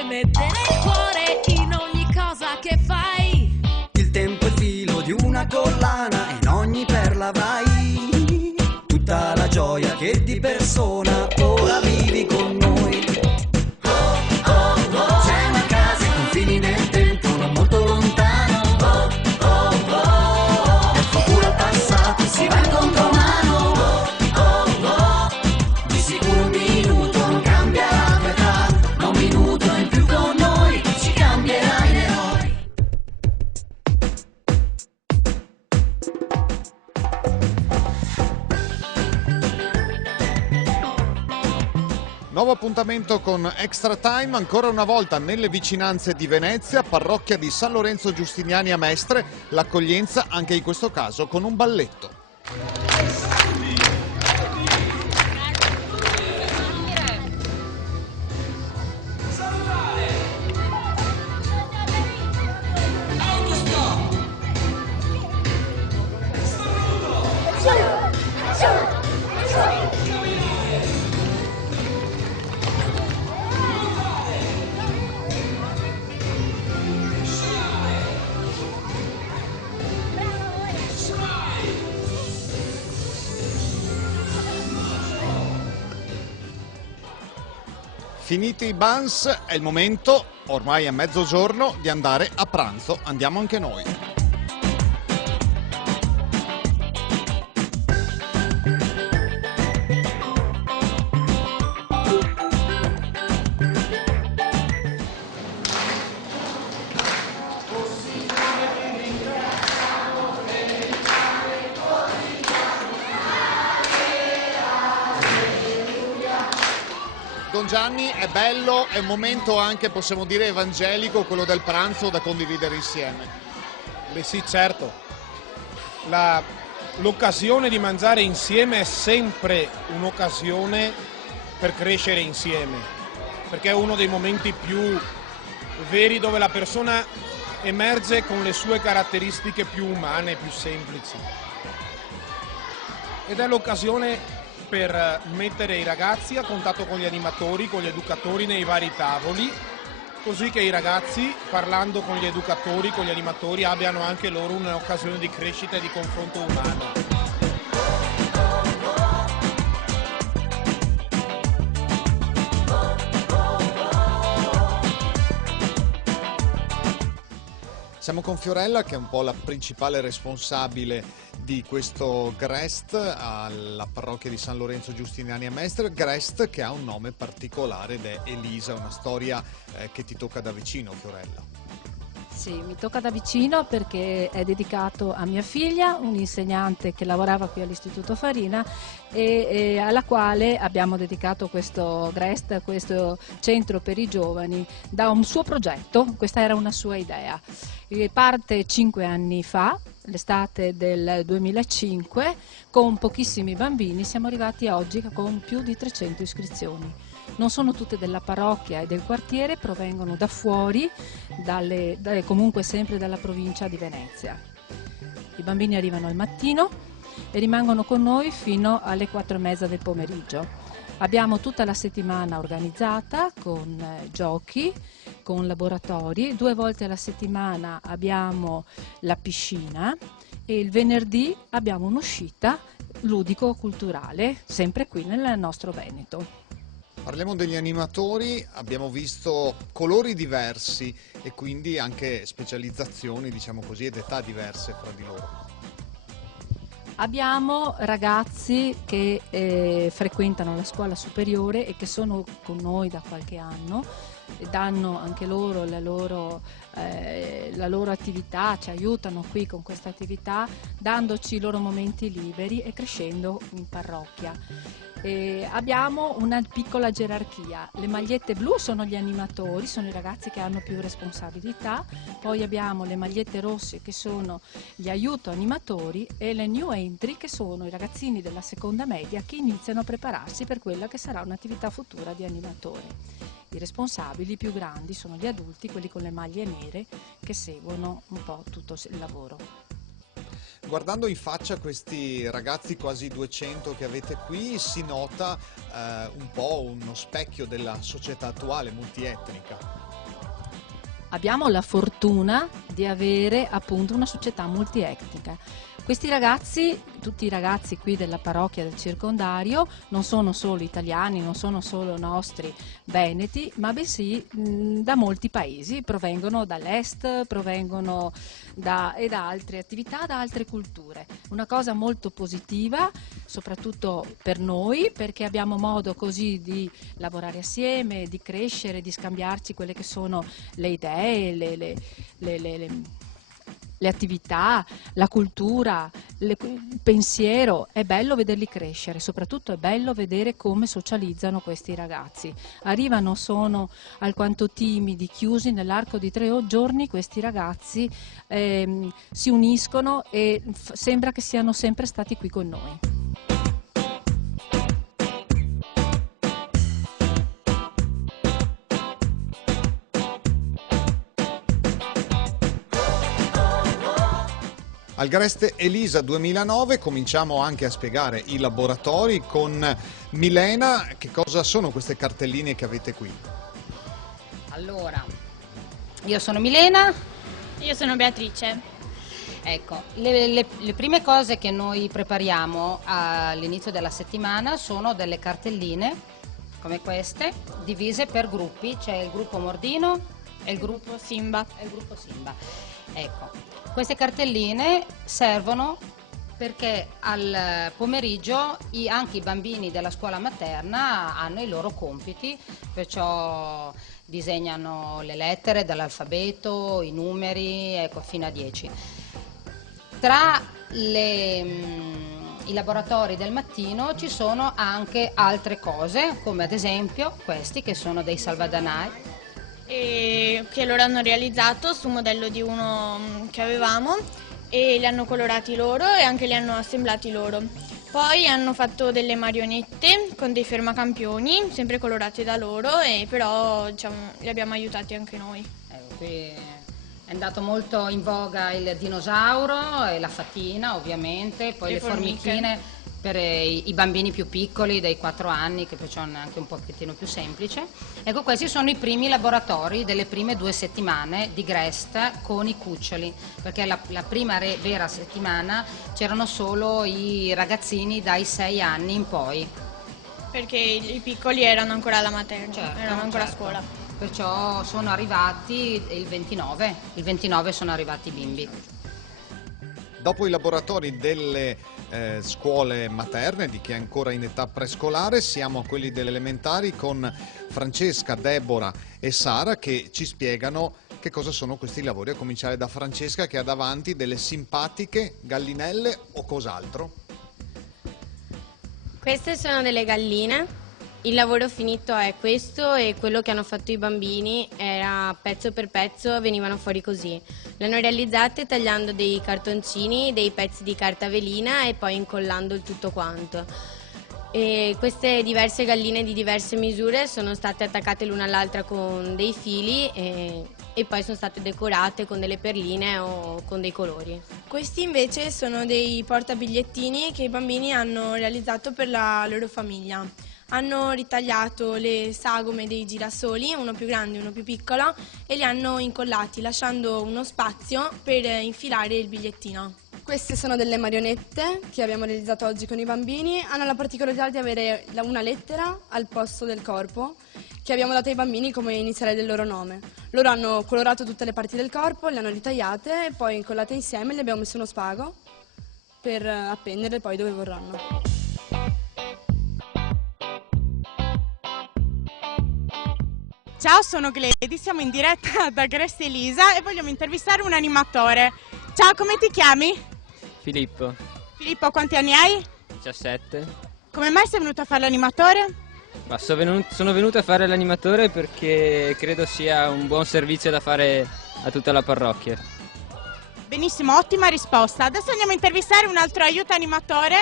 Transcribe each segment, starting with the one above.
puoi mettere il cuore in ogni cosa che fai. Il tempo è il filo di una collana, in ogni perla avrai tutta la gioia che di persona ora vivi con noi. C'è una casa ai confini del tempo, non molto lontano. Nel futuro al passato si va in contromano. Di sicuro un minuto non cambia la tua età, ma un minuto in più con noi ci cambierà in eroi. Nuovo appuntamento con Extra Time, ancora una volta nelle vicinanze di Venezia, parrocchia di San Lorenzo Giustiniani a Mestre, l'accoglienza anche in questo caso con un balletto. Finiti i bans, è il momento, ormai è mezzogiorno, di andare a pranzo. Andiamo anche noi. Don Gianni, è bello, è un momento anche, possiamo dire, evangelico, quello del pranzo da condividere insieme. Beh sì, certo. L'occasione di mangiare insieme è sempre un'occasione per crescere insieme, perché è uno dei momenti più veri dove la persona emerge con le sue caratteristiche più umane, più semplici. Ed è l'occasione per mettere i ragazzi a contatto con gli animatori, con gli educatori nei vari tavoli, così che i ragazzi, parlando con gli educatori, con gli animatori, abbiano anche loro un'occasione di crescita e di confronto umano. Siamo con Fiorella, che è un po' la principale responsabile di questo Grest alla parrocchia di San Lorenzo Giustiniani a Mestre. Grest che ha un nome particolare ed è Elisa, una storia che ti tocca da vicino, Fiorella. Sì, mi tocca da vicino perché è dedicato a mia figlia, un'insegnante che lavorava qui all'Istituto Farina e alla quale abbiamo dedicato questo Grest, questo centro per i giovani, da un suo progetto. Questa era una sua idea. Parte 5 anni fa, l'estate del 2005, con pochissimi bambini. Siamo arrivati oggi con più di 300 iscrizioni. Non sono tutte della parrocchia e del quartiere, provengono da fuori, comunque sempre dalla provincia di Venezia. I bambini arrivano al mattino e rimangono con noi fino alle 4:30 del pomeriggio. Abbiamo tutta la settimana organizzata con giochi, con laboratori. 2 volte alla settimana abbiamo la piscina e il venerdì abbiamo un'uscita ludico-culturale, sempre qui nel nostro Veneto. Parliamo degli animatori, abbiamo visto colori diversi e quindi anche specializzazioni, diciamo così, ed età diverse fra di loro. Abbiamo ragazzi che frequentano la scuola superiore e che sono con noi da qualche anno, danno anche loro la loro attività, ci aiutano qui con questa attività, dandoci i loro momenti liberi e crescendo in parrocchia. Abbiamo una piccola gerarchia. Le magliette blu sono gli animatori, sono i ragazzi che hanno più responsabilità, poi abbiamo le magliette rosse che sono gli aiuto animatori e le new entry che sono i ragazzini della seconda media che iniziano a prepararsi per quella che sarà un'attività futura di animatore. I responsabili più grandi sono gli adulti, quelli con le maglie nere che seguono un po' tutto il lavoro. Guardando in faccia questi ragazzi, quasi 200 che avete qui, si nota un po' uno specchio della società attuale multietnica. abbiamo la fortuna di avere appunto una società multietnica. Questi ragazzi, tutti i ragazzi qui della parrocchia del circondario, non sono solo italiani, non sono solo nostri veneti, ma bensì da molti paesi, provengono dall'est, provengono da altre attività, da altre culture. Una cosa molto positiva, soprattutto per noi, perché abbiamo modo così di lavorare assieme, di crescere, di scambiarci quelle che sono le idee, le attività, la cultura, il pensiero. È bello vederli crescere, soprattutto è bello vedere come socializzano questi ragazzi. Arrivano, sono alquanto timidi, chiusi, nell'arco di 3 giorni questi ragazzi si uniscono e sembra che siano sempre stati qui con noi. Al Grest Elisa 2009 cominciamo anche a spiegare i laboratori con Milena. Che cosa sono queste cartelline che avete qui? Allora, io sono Milena. Io sono Beatrice. Ecco, le prime cose che noi prepariamo all'inizio della settimana sono delle cartelline come queste, divise per gruppi. C'è il gruppo Mordino e il gruppo Simba. Ecco. Queste cartelline servono perché al pomeriggio anche i bambini della scuola materna hanno i loro compiti, perciò disegnano le lettere dall'alfabeto, i numeri, ecco, fino a 10. Tra i laboratori del mattino ci sono anche altre cose, come ad esempio questi che sono dei salvadanai. E che loro hanno realizzato su modello di uno che avevamo e li hanno colorati loro e anche li hanno assemblati loro. Poi hanno fatto delle marionette con dei fermacampioni, sempre colorati da loro, e però diciamo, li abbiamo aiutati anche noi. Qui è andato molto in voga il dinosauro e la fatina, ovviamente, poi le formichine per i bambini più piccoli, dai 4 anni, che perciò è anche un pochettino più semplice. Ecco, questi sono i primi laboratori delle prime 2 settimane di Grest con i cuccioli, perché la prima vera settimana c'erano solo i ragazzini dai 6 anni in poi. Perché i piccoli erano ancora alla materna, erano ancora a scuola. Perciò sono arrivati il 29 sono arrivati i bimbi. Dopo i laboratori delle scuole materne, di chi è ancora in età prescolare, siamo a quelli delle elementari con Francesca, Deborah e Sara che ci spiegano che cosa sono questi lavori, a cominciare da Francesca che ha davanti delle simpatiche gallinelle o cos'altro. Queste sono delle galline. Il lavoro finito è questo e quello che hanno fatto i bambini era pezzo per pezzo, venivano fuori così. Le hanno realizzate tagliando dei cartoncini, dei pezzi di carta velina e poi incollando il tutto quanto. E queste diverse galline di diverse misure sono state attaccate l'una all'altra con dei fili e poi sono state decorate con delle perline o con dei colori. Questi invece sono dei portabigliettini che i bambini hanno realizzato per la loro famiglia. Hanno ritagliato le sagome dei girasoli, uno più grande e uno più piccolo, e li hanno incollati lasciando uno spazio per infilare il bigliettino. Queste sono delle marionette che abbiamo realizzato oggi con i bambini. Hanno la particolarità di avere una lettera al posto del corpo che abbiamo dato ai bambini come iniziale del loro nome. Loro hanno colorato tutte le parti del corpo, le hanno ritagliate e poi incollate insieme, le abbiamo messo uno spago per appenderle poi dove vorranno. Ciao, sono Gledi, siamo in diretta da Grest Elisa e vogliamo intervistare un animatore. Ciao, come ti chiami? Filippo. Filippo, quanti anni hai? 17. Come mai sei venuto a fare l'animatore? Ma sono venuto a fare l'animatore perché credo sia un buon servizio da fare a tutta la parrocchia. Benissimo, ottima risposta. Adesso andiamo a intervistare un altro aiuto animatore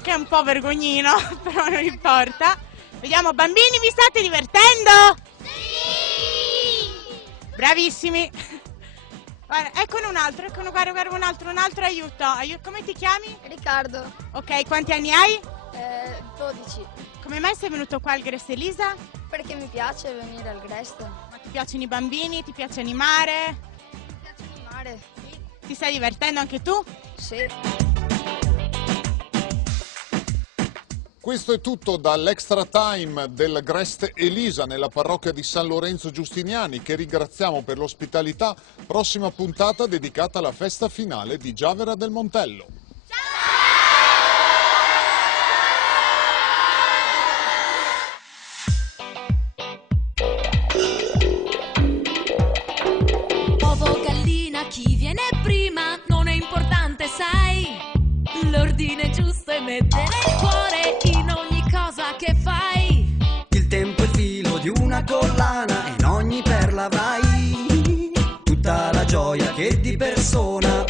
che è un po' vergognino, però non importa. Vediamo, bambini, vi state divertendo? Sì! Bravissimi! Guarda, eccone un altro, guarda un altro aiuto. Come ti chiami? Riccardo. Ok, quanti anni hai? 12. Come mai sei venuto qua al Grest Elisa? Perché mi piace venire al Grest. Ma ti piacciono i bambini? Ti piace animare? Mi piace animare. Sì. Ti stai divertendo anche tu? Sì. Questo è tutto dall'Extra Time del Grest Elisa nella parrocchia di San Lorenzo Giustiniani, che ringraziamo per l'ospitalità. Prossima puntata dedicata alla festa finale di Giavera del Montello. Ovo, gallina, chi viene prima non è importante, sai. L'ordine giusto è mettere il cuore in ogni cosa che fai. Il tempo è il filo di una collana e in ogni perla avrai tutta la gioia che di persona